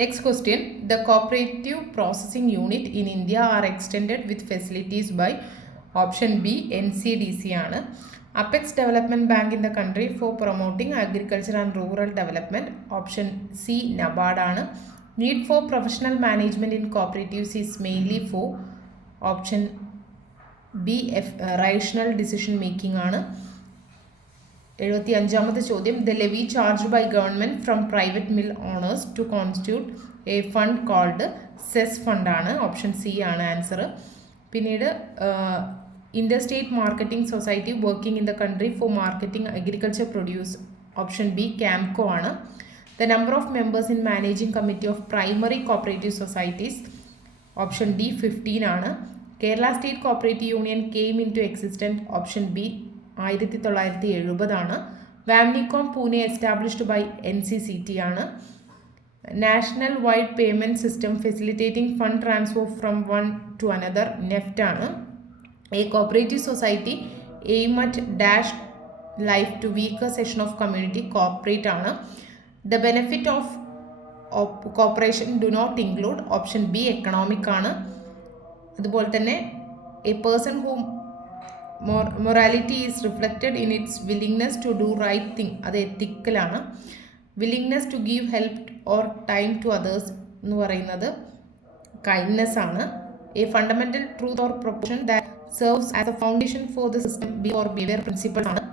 Next question. The cooperative processing unit in India are extended with facilities by option B NCDC ആണ്. Apex Development Bank in the country for promoting agriculture and rural development. Option C NABARD ആണ്. Need for professional management in cooperatives is mainly for option B rational decision making ആണ്. 75ാമത്തെ ചോദ്യം the levy charge by government from private mill owners to constitute a fund called cess ഫണ്ടാണ്. Option C ആണ് answer. പിന്നീട് interstate marketing society working in the country for marketing agriculture produce. Option B ക്യാംകോ ആണ്. The number of members in managing committee of primary cooperative societies. Option D 15 ആണ്. Kerala state cooperative union came into existent. Option B 1970 ആണ്. VAMNICOM Pune established by NCCT ആണ്. National wide payment system facilitating fund transfer from one to another NEFT ആണ്. A cooperative society aim at dash life to weaker session of community corporate ആണ്. The benefit of corporation do not include. Option B economic ആണ്. അതുപോലെ തന്നെ a person who morality is reflected in its willingness to do right thing. അത് എത്തിക്കലാണ്. Willingness to give help or time to others എന്ന് പറയുന്നത് kindness ആണ്. A fundamental truth or proportion that serves as A foundation for the system B or behaviour principle ആണ്.